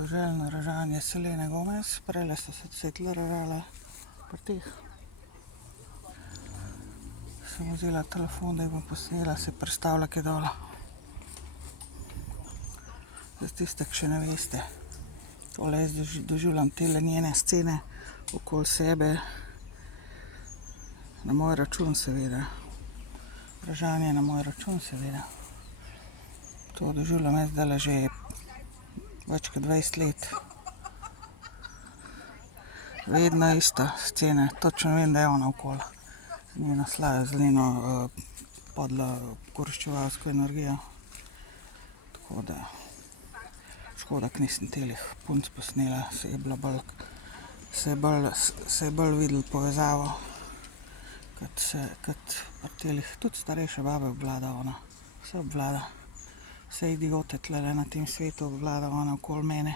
Podoželjno ražanje Selene Gomez, prele so se cvetile ražale pri teh. Sem vzela telefon, da jih bom posnela, se predstavlja, kaj dola. Za tiste, ki še ne veste, tole jaz doživljam tele njene scene okoli sebe, na moj račun seveda. Ražanje na moj račun seveda. To doživljam jaz zdajle že več kot 20 let. Vedno ista scena, točno vem, da je ona okoli. Z njeno podlo koriščevalsko energijo. Tako da škoda, ker nisem telih punc posnela, se je bolj videlo povezavo, kot pri telih. Tudi starejše babe obvlada ona, vse obvlada. Vse idiote tulele na tem svetu obvlada ona okoli mene.